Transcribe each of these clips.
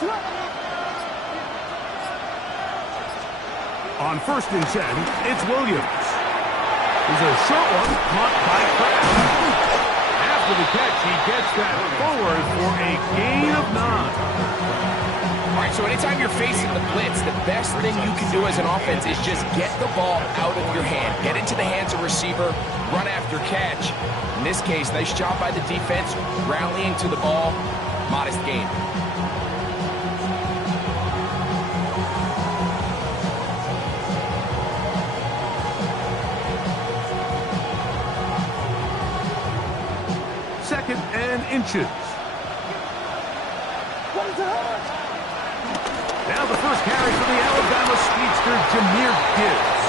On 1st and 10, it's Williams. There's a short one caught by Kraft. After the catch, he gets that forward for a gain of 9. All right, so anytime you're facing the blitz, the best thing you can do as an offense is just get the ball out of your hand. Get into the hands of receiver, run after catch. In this case, nice job by the defense, rallying to the ball, modest gain. Second and inches. Now the first carry for the Alabama speedster, Jahmyr Gibbs.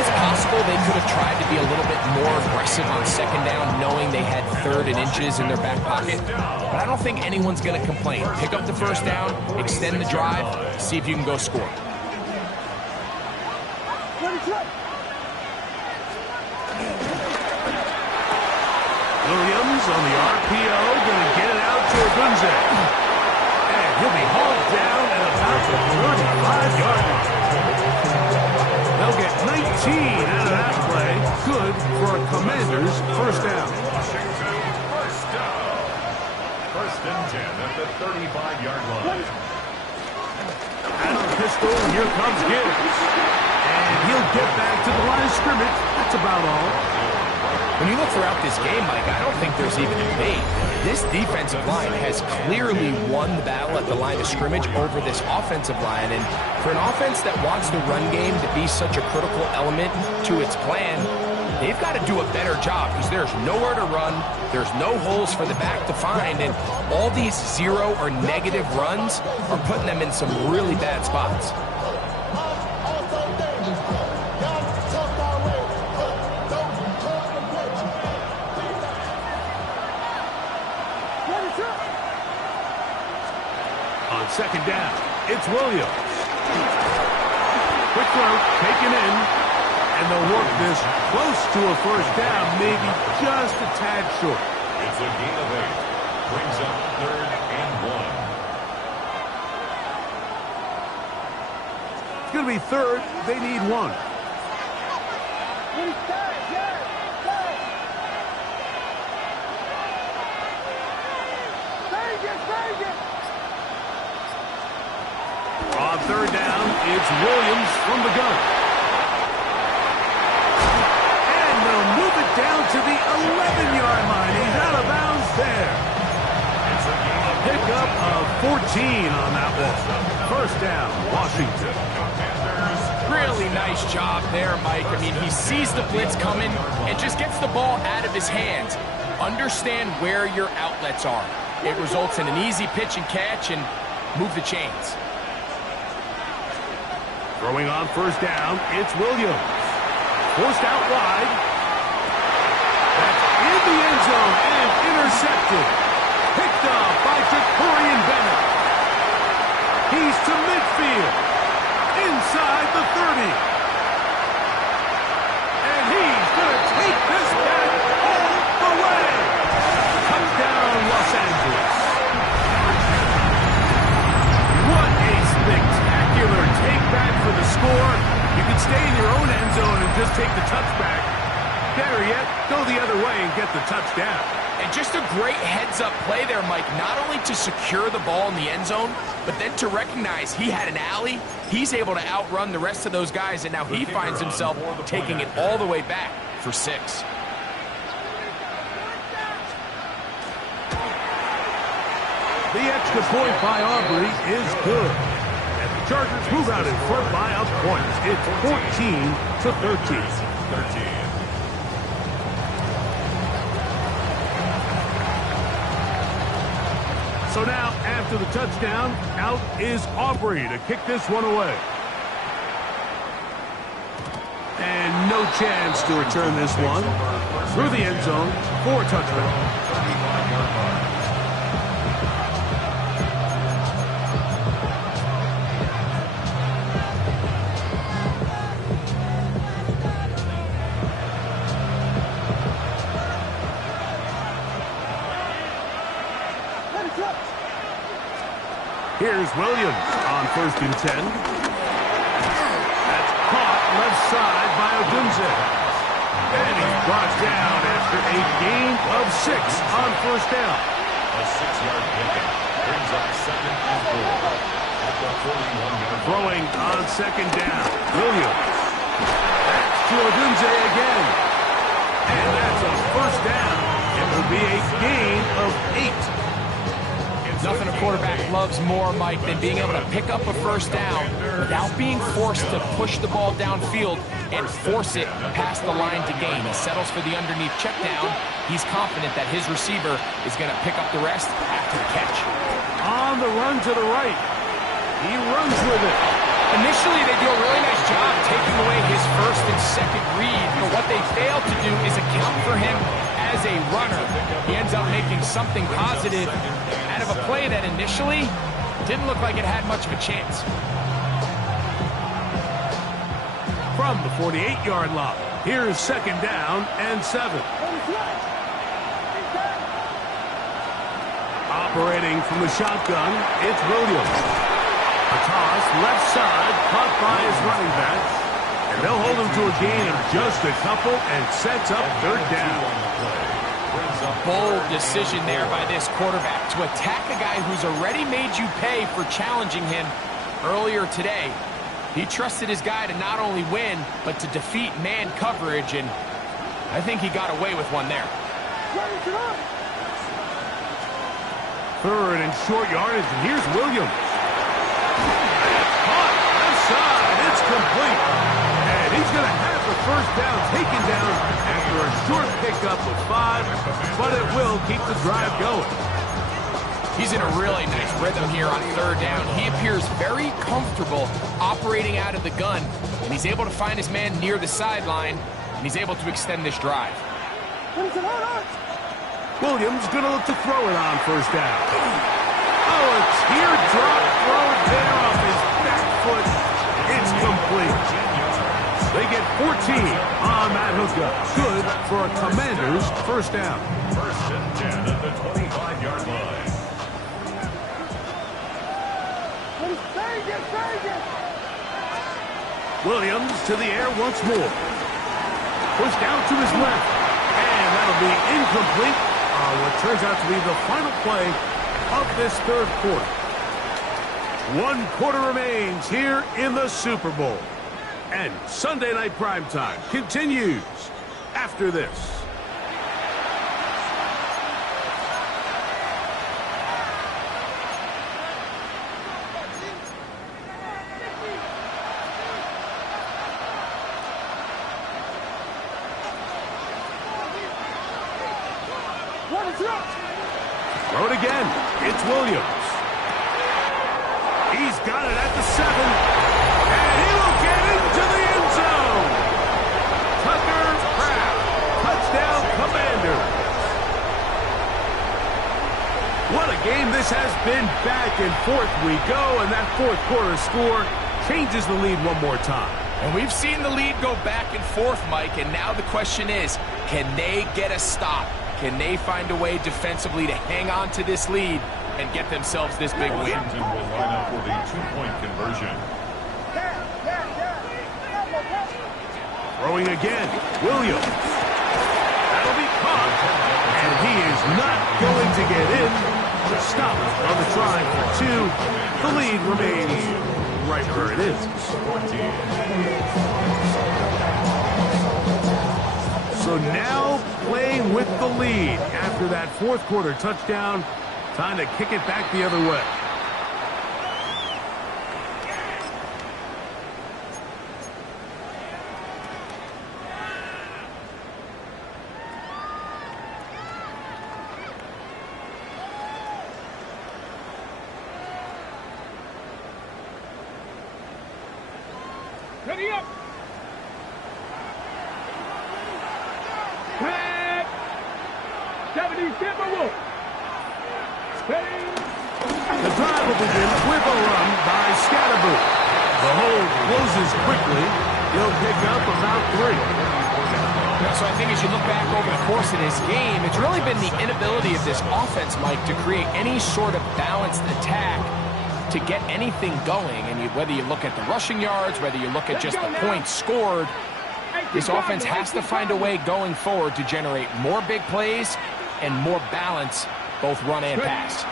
It's possible they could have tried to be a little bit more aggressive on 2nd down, knowing they had 3rd and inches in their back pocket. But I don't think anyone's going to complain. Pick up the 1st down, extend the drive, see if you can go score. Williams on the RPO, going to get it out to Ogunze. And he'll be hauled down at about the 35-yard line. They'll get 19 out of that play. Good for a Commanders' 1st down. First and 10 at the 35-yard line. Out of the pistol, here comes Gibbs. And he'll get back to the line of scrimmage. That's about all. When you look throughout this game, Mike, I don't think there's even a debate. This defensive line has clearly won the battle at the line of scrimmage over this offensive line. And for an offense that wants the run game to be such a critical element to its plan, they've got to do a better job because there's nowhere to run. There's no holes for the back to find. And all these 0 or negative runs are putting them in some really bad spots. On 2nd down, it's Williams. Quick throw, taken in, and they'll work this close to a 1st down, maybe just a tad short. It's a gain of 8. Brings up 3rd and 1. It's going to be 3rd. They need 1. On 3rd down, it's Williams from the gun. And they'll move it down to the 11-yard line. He's out of bounds there. It's a gain of Pickup of 14 on that one. 1st down, Washington. Really nice job there, Mike. I mean, he sees the blitz coming and just gets the ball out of his hands. Understand where your outlets are. It results in an easy pitch and catch and move the chains. Throwing on 1st down, it's Williams. Forced out wide. That's in the end zone and intercepted. Picked up by Jacorian Bennett. He's to midfield. Inside the 30. And he's going to take this back all the way. Touchdown, Los Angeles. What a spectacular take back for the score. You can stay in your own end zone and just take the touchback. Better yet, go the other way and get the touchdown. And just a great heads-up play there, Mike, not only to secure the ball in the end zone, but then to recognize he had an alley. He's able to outrun the rest of those guys, and now he finds himself taking it all the way back for 6. The extra point by Aubrey is good. And the Chargers move out in front by a point. It's 14-13. So now, after the touchdown, out is Aubrey to kick this one away. And no chance to return this one through the end zone for a touchdown. Here's Williams on 1st and 10. That's caught left side by Odunze. And he's brought down after a gain of 6 on 1st down. A 6-yard pickup brings up 2nd and 4 at the 41-yard line. Throwing on 2nd down. Williams. That's to Odunze again. And that's a 1st down. It will be a gain of 8. Nothing a quarterback loves more, Mike, than being able to pick up a 1st down without being forced to push the ball downfield and force it past the line to gain. He settles for the underneath check down. He's confident that his receiver is going to pick up the rest after the catch. On the run to the right. He runs with it. Initially, they do a really nice job taking away his 1st and 2nd read, but what they fail to do is account for him as a runner. He ends up making something positive out of a play that initially didn't look like it had much of a chance. From the 48-yard line, here's 2nd down and 7. Operating from the shotgun, it's Williams. A toss left side, caught by his running backs. And they'll hold him to a gain of just a couple and sets up 3rd down. Bold decision there by this quarterback to attack a guy who's already made you pay for challenging him earlier today. He trusted his guy to not only win, but to defeat man coverage, and I think he got away with one there. 3rd and short yardage, and here's Williams. Caught left side, it's complete. And he's going to have the 1st down taken down after a short pickup of 5, but it will keep the drive going. He's in a really nice rhythm here on 3rd down. He appears very comfortable operating out of the gun, and he's able to find his man near the sideline, and he's able to extend this drive. Williams going to look to throw it on 1st down. Oh, a teardrop throw there off his back foot. It's complete. They get 14 on that hookup. Good for a Commander's 1st down. 1st and 10 at the 25-yard line. Williams to the air once more. Pushed out to his left. And that'll be incomplete on what turns out to be the final play of this 3rd quarter. 1 quarter remains here in the Super Bowl. And Sunday Night Primetime continues after this. Throw it again. It's Williams. He's got it at the 7. And he will get into the end zone. Tucker Kraft. Touchdown, Commanders. What a game this has been. Back and forth we go. And that 4th quarter score changes the lead one more time. And we've seen the lead go back and forth, Mike, and now the question is, can they get a stop? Can they find a way defensively to hang on to this lead and get themselves this big win? Washington will line up for the 2-point conversion. Throwing again, Williams. That'll be caught, and he is not going to get in. Stop on the try for 2. The lead remains right where it is. So now playing with the lead after that 4th quarter touchdown. Time to kick it back the other way. Ready up. Pat. 70 Timberwolves. The drive will begin with a run by Scatterboo. The hold closes quickly. He'll pick up about 3. So I think as you look back over the course of this game, it's really been the inability of this offense, Mike, to create any sort of balanced attack to get anything going, and whether you look at the rushing yards, whether you look at just the points scored, this offense has to find a way going forward to generate more big plays and more balance, both run and pass.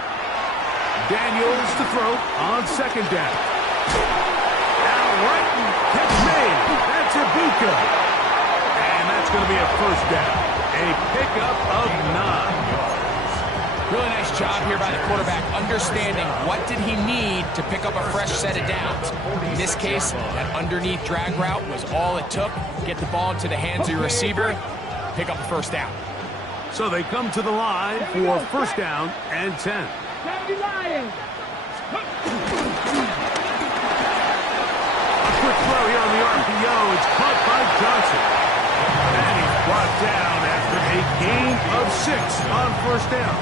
Daniels to throw on second down. Now right, catch made. That's Ibuka. And that's going to be a first down. A pickup of 9. Really nice job here by the quarterback, understanding what did he need to pick up a fresh set of downs. In this case, that underneath drag route was all it took. Get the ball into the hands of your receiver, pick up a first down. So they come to the line for first down and 10. 70 Lions. A quick throw here on the RPO. It's caught by Johnson. And he's brought down after a gain of 6 on first down.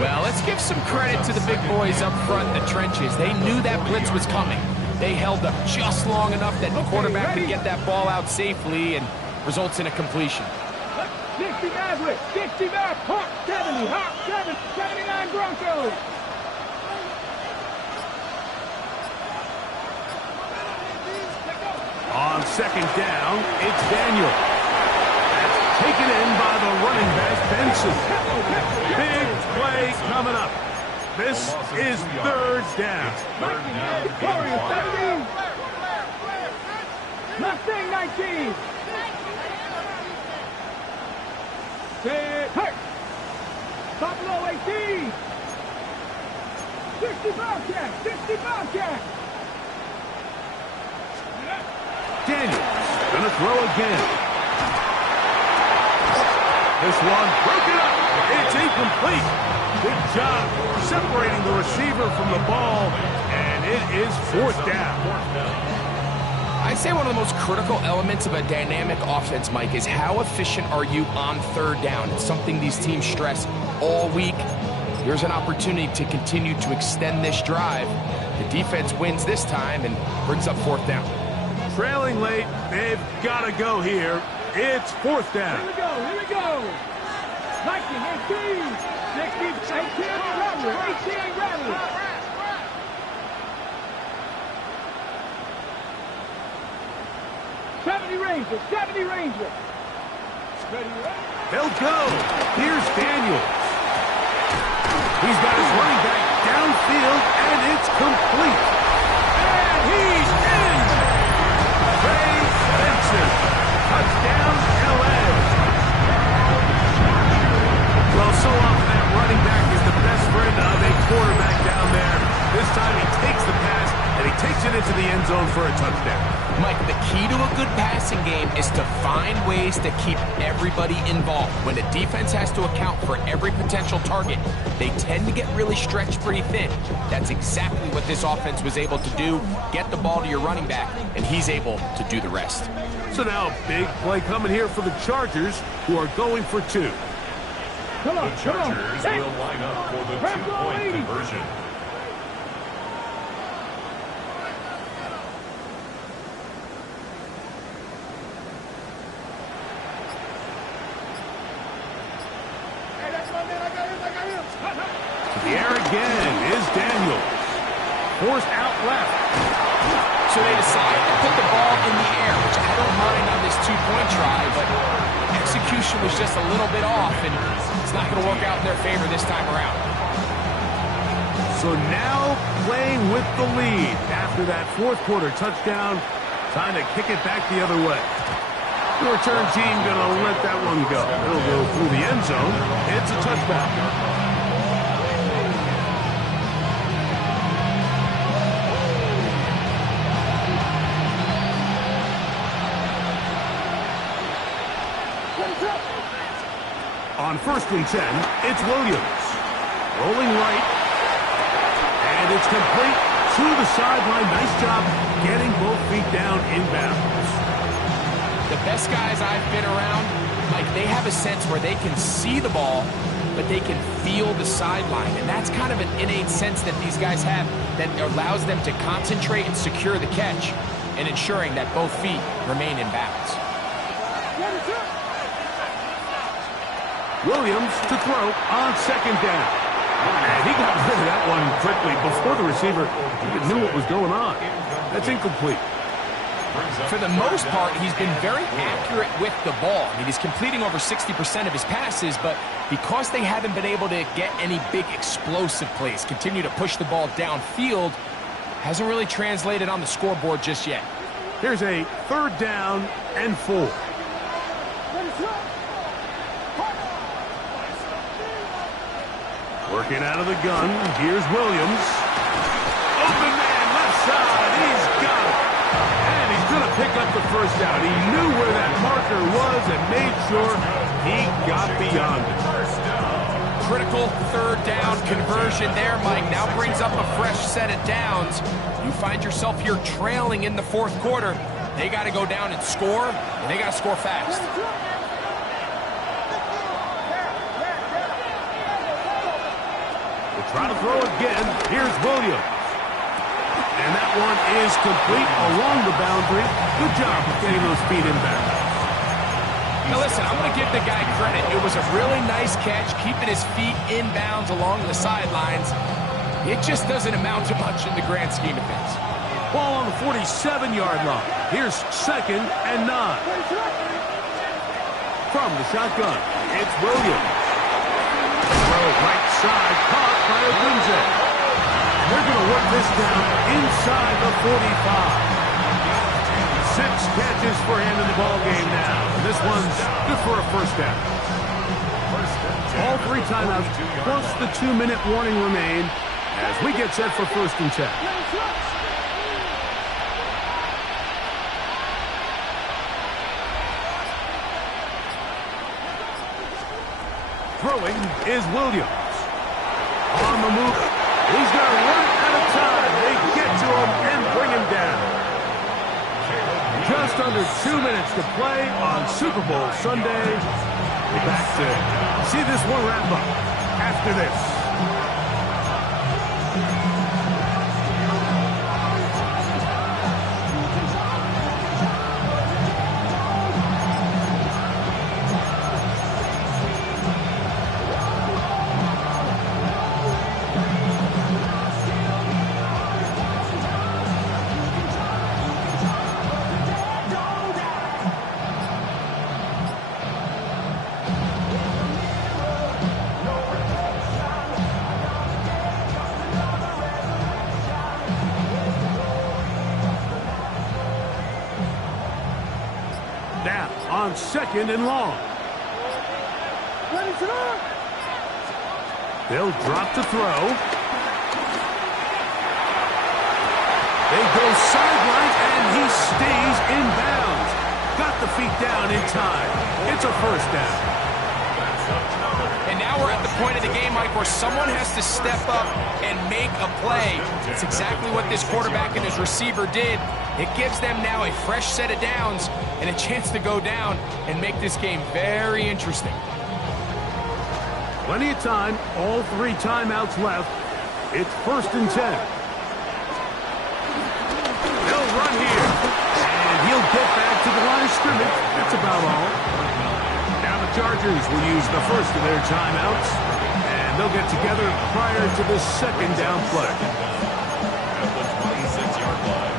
Well, let's give some credit to the big boys up front in the trenches. They knew that blitz was coming. They held up just long enough that the quarterback could get that ball out safely and results in a completion. 60 Maverick, 60 back, Hawk 70, Hawk 7, 79 Broncos. On second down, it's Daniel. That's taken in by the running back, Benson. Big play coming up. This is third down. Victoria 17. Mustang 19. Hurt. Buffalo 18. 60 Bobcat, 60 Bobcat. Daniels gonna throw again. This one broken up. It's incomplete. Good job separating the receiver from the ball, and it is fourth down. I'd say one of the most critical elements of a dynamic offense, Mike, is how efficient are you on third down. It's something these teams stress all week. Here's an opportunity to continue to extend this drive. The defense wins this time and brings up fourth down. Trailing late, they've got to go here. It's fourth down. Here we go, here we go. 19, 18, 60, 18, Rattler, 18, Rattler. Ranger, 70 Ranger. They'll go. Here's Daniels. He's got his running back downfield, and it's complete. And he's in. Trey Benson. Touchdown, LA. Well, so often that running back is the best friend of a quarterback down there. This time he takes the pass, and he takes it into the end zone for a touchdown. Mike, the key to a good passing game is to find ways to keep everybody involved. When the defense has to account for every potential target, they tend to get really stretched pretty thin. That's exactly what this offense was able to do. Get the ball to your running back, and he's able to do the rest. So now a big play coming here for the Chargers, who are going for 2. Come on, the Chargers will line up for the two-point conversion. The air again is Daniels. Forced out left. So they decide to put the ball in the air, which I don't mind on this two-point try, but execution was just a little bit off, and it's not going to work out in their favor this time around. So now playing with the lead after that fourth quarter touchdown, time to kick it back the other way. The return team going to let that one go. It'll go through the end zone. It's a touchback. On 1st and 10, it's Williams. Rolling right. And it's complete to the sideline. Nice job getting both feet down inbounds. The best guys I've been around, Mike, they have a sense where they can see the ball, but they can feel the sideline. And that's kind of an innate sense that these guys have that allows them to concentrate and secure the catch and ensuring that both feet remain in balance. Williams to throw on 2nd down. And he got rid of that one quickly before the receiver even knew what was going on. That's incomplete. For the most part, he's been very accurate with the ball. I mean, he's completing over 60% of his passes, but because they haven't been able to get any big explosive plays, continue to push the ball downfield, hasn't really translated on the scoreboard just yet. Here's a 3rd down and 4. Working out of the gun, here's Williams. Open man, left side, he's got it. And he's going to pick up the 1st down. He knew where that marker was and made sure he got beyond it. Critical 3rd down conversion there, Mike. Now brings up a fresh set of downs. You find yourself here trailing in the 4th quarter. They got to go down and score, and they got to score fast. We'll try to throw again. Here's Williams. And that one is complete along the boundary. Good job of getting those feet in back. Now listen, I'm going to give the guy credit. It was a really nice catch, keeping his feet in bounds along the sidelines. It just doesn't amount to much in the grand scheme of things. Ball on the 47-yard line. Here's 2nd and 9. From the shotgun, it's Williams. Throw right side, caught by Ogunze. They're going to work this down inside the 45. 6 catches for him in the ballgame now. This one's good for a 1st down. All 3 timeouts plus the 2-minute warning remain as we get set for 1st and 10. Throwing is Williams. On the move. He's got 1 at a time. They get to him and bring him down. Just under 2 minutes to play on Super Bowl Sunday. We're back to see this one wrap up after this. Now on 2nd and long. They'll drop to throw. They go sideline, and he stays in bounds. Got the feet down in time. It's a 1st down. And now we're at the point of the game, Mike, where someone has to step up and make a play. It's exactly what this quarterback and his receiver did. It gives them now a fresh set of downs and a chance to go down and make this game very interesting. Plenty of time, all 3 timeouts left. It's 1st and 10. They'll run here, and he'll get back to the line of scrimmage. That's about all. Now the Chargers will use the 1st of their timeouts, and they'll get together prior to the 2nd down play. At the 26-yard line.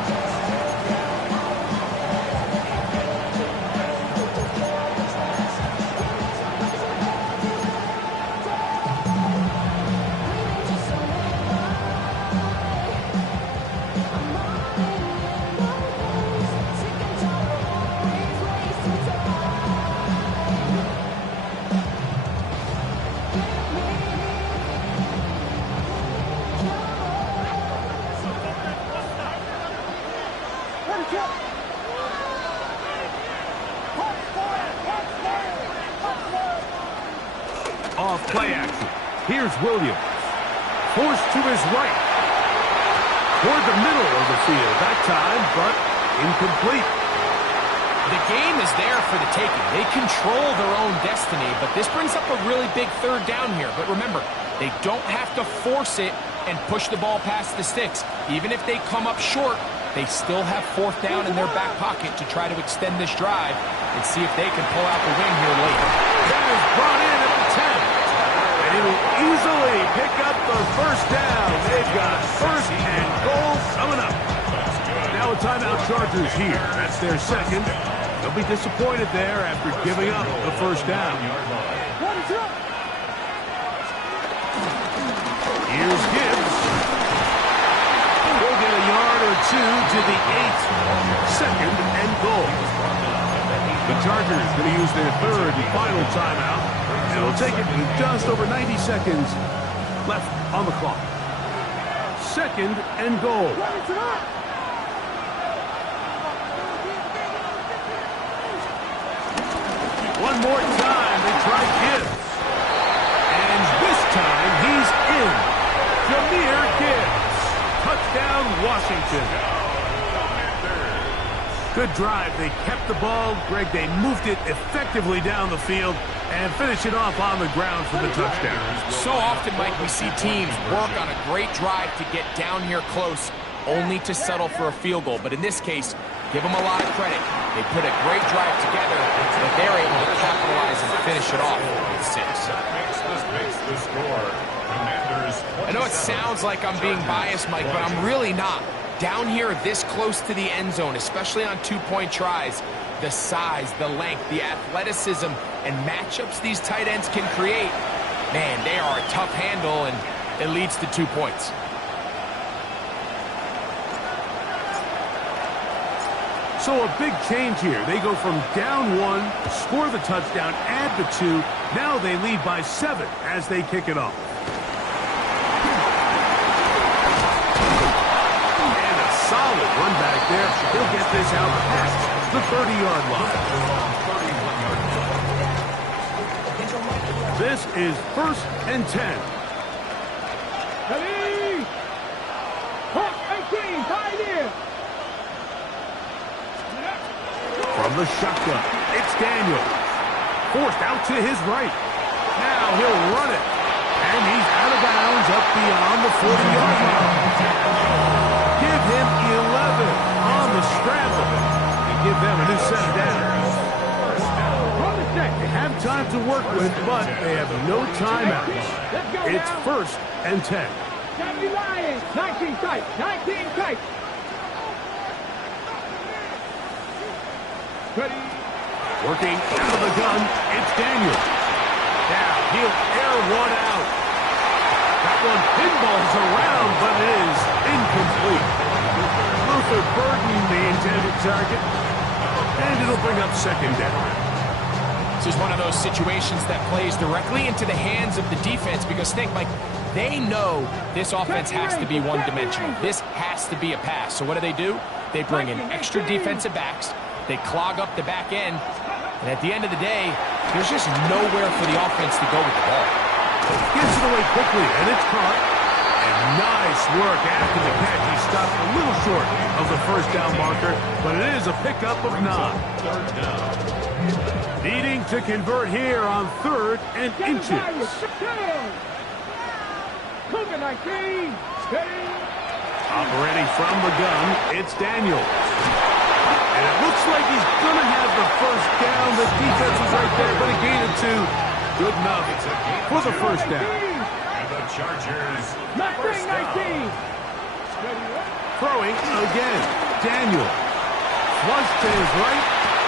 Off play action. Here's Williams. Forced to his right. Toward the middle of the field that time, but incomplete. The game is there for the taking. They control their own destiny, but this brings up a really big 3rd down here. But remember, they don't have to force it and push the ball past the sticks. Even if they come up short, they still have 4th down in their back pocket to try to extend this drive and see if they can pull out the win here later. That is brought in at the 10. And They will easily pick up the first down. They've got first and goal coming up. Now a timeout Chargers here. That's their second. They'll be disappointed there after giving up the first down. Here's Gibbs. He'll get a yard or two to the 8. Second and goal. The Chargers going to use their third and final timeout. And they'll take it with just over 90 seconds left on the clock. Second and goal. One more time, they try Gibbs. And this time, he's in. Jahmyr Gibbs. Touchdown, Washington. Good drive. They kept the ball. Greg, they moved it effectively down the field and finish it off on the ground for the touchdown. So often, Mike, we see teams work on a great drive to get down here close, only to settle for a field goal. But in this case, give them a lot of credit. They put a great drive together, but they're able to capitalize and finish it off with 6. Makes the score. Commanders. I know it sounds like I'm being biased, Mike, but I'm really not. Down here this close to the end zone, especially on 2-point tries, the size, the length, the athleticism, and matchups these tight ends can create, man, they are a tough handle, and it leads to 2 points. So a big change here. They go from down 1, score the touchdown, add the 2. Now they lead by 7 as they kick it off. And a solid run back there. He'll get this out past the 30-yard line. This is first and 10. Ready? Hawk 18, tight end. From the shotgun, it's Daniel. Forced out to his right. Now he'll run it. And he's out of bounds up beyond the 40-yard line. Give him 11 on the scramble. And give them a new set of downs. They have time to work with, but they have no timeouts. It's first and 10. Johnny Lions, 19 tight, 19 tight. Ready? Working out of the gun, it's Daniel. Now he'll air one out. That one pinballs around, but it is incomplete. Luther Burden, the intended target, and it'll bring up second down. This is one of those situations that plays directly into the hands of the defense because think, Mike, they know this offense has to be one-dimensional. This has to be a pass. So what do? They bring in extra defensive backs. They clog up the back end. And at the end of the day, there's just nowhere for the offense to go with the ball. Gets it away quickly, and it's caught. And nice work after the catch. He stopped a little short of the first down marker, but it is a pickup of 9. Third down. Needing to convert here on 3rd and inches. Cougar 19, steady. Operating from the gun, it's Daniel. And it looks like he's going to have the first down. The defense was right there, but a gain of 2. Good enough for the first down. And the Chargers. Mustang 19. Throwing again. Daniel. Flush to his right,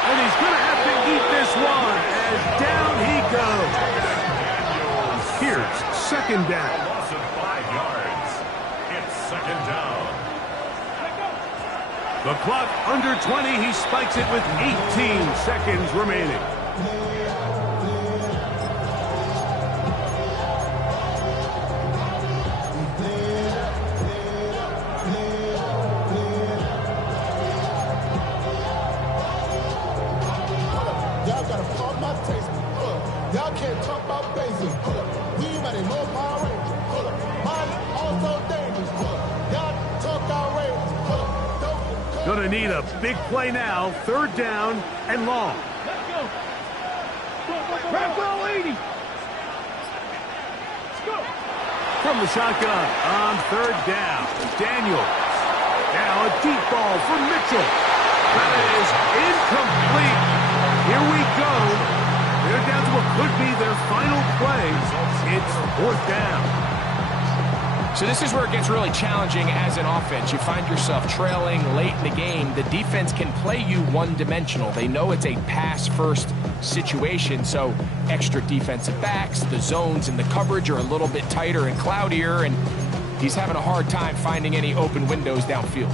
and he's going to have to eat this one as down he goes. Here's second down. Loss of 5 yards. It's second down. The clock under 20. He spikes it with 18 seconds remaining. Y'all gotta pump my taste. Y'all can't talk about basic. We mighty more Power Ranger. Mine also dangerous. Y'all talk outrageous. Gonna need a big play now. 3rd down and long. Let's go. Grab ball 80. Let's go. From the shotgun on 3rd down. Daniels. Now a deep ball for Mitchell. That is incomplete. Here we go. They're down to a could be their final play. It's 4th down. So this is where it gets really challenging as an offense. You find yourself trailing late in the game. The defense can play you one-dimensional. They know it's a pass-first situation, so extra defensive backs, the zones and the coverage are a little bit tighter and cloudier, and he's having a hard time finding any open windows downfield.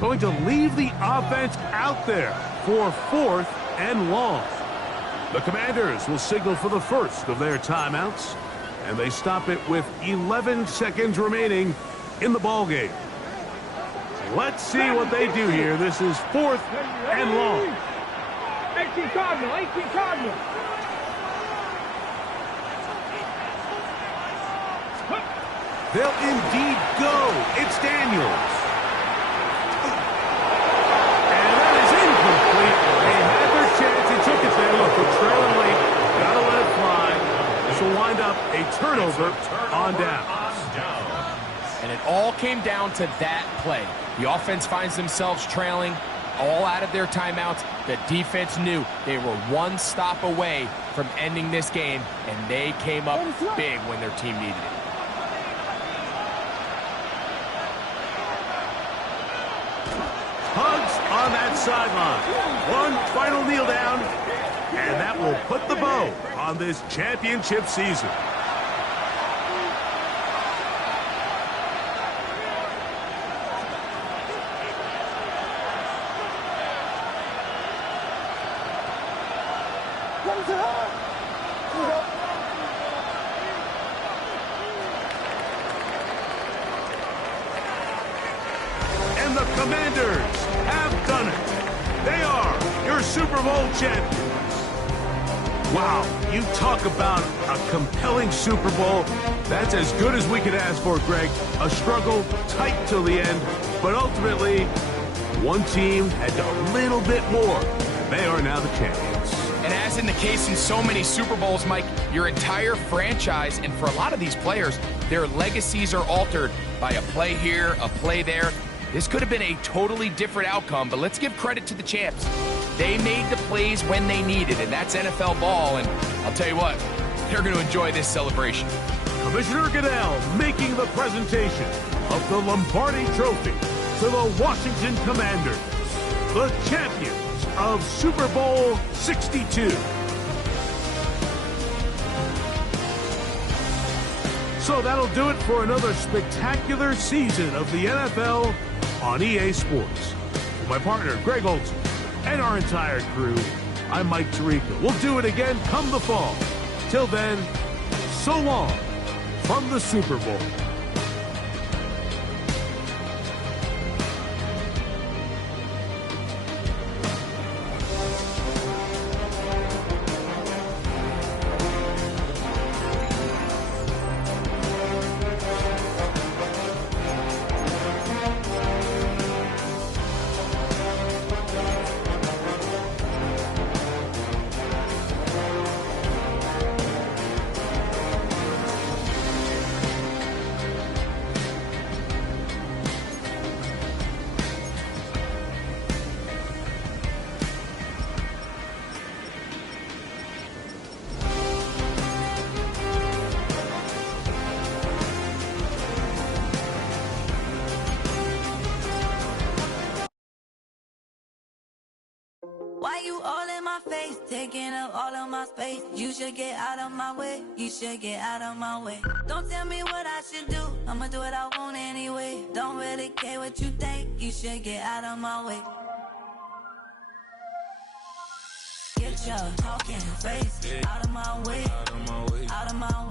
Going to leave the offense out there for 4th and long. The Commanders will signal for the first of their timeouts, and they stop it with 11 seconds remaining in the ballgame. Let's see what they do here. This is 4th and long. 18 Cardinal, 18 Cardinal. They'll indeed go. It's Daniels. And that is incomplete. They had their chance. He took it there. Look, they're trailing late. Gotta let it fly. This will wind up a turnover on down. And it all came down to that play. The offense finds themselves trailing, all out of their timeouts. The defense knew they were one stop away from ending this game, and they came up big when their team needed it. Hugs on that sideline. One final kneel down, and that will put the bow on this championship season. And the Commanders have done it. They are your Super Bowl champions. Wow, you talk about a compelling Super Bowl. That's as good as we could ask for, Greg. A struggle, tight till the end, but ultimately, one team had a little bit more. They are now the champions. And as in the case in so many Super Bowls, Mike, your entire franchise, and for a lot of these players, their legacies are altered by a play here, a play there. This could have been a totally different outcome, but let's give credit to the champs. They made the plays when they needed, and that's NFL ball, and I'll tell you what, they're going to enjoy this celebration. Commissioner Goodell making the presentation of the Lombardi Trophy to the Washington Commanders, the champions of Super Bowl 62. So that'll do it for another spectacular season of the NFL on EA Sports. For my partner, Greg Olson, and our entire crew, I'm Mike Tirico. We'll do it again come the fall. Till then, so long from the Super Bowl. Why you all in my face, taking up all of my space? You should get out of my way, you should get out of my way. Don't tell me what I should do, I'ma do what I want anyway. Don't really care what you think, you should get out of my way. Get your talking face out of my way, out of my way.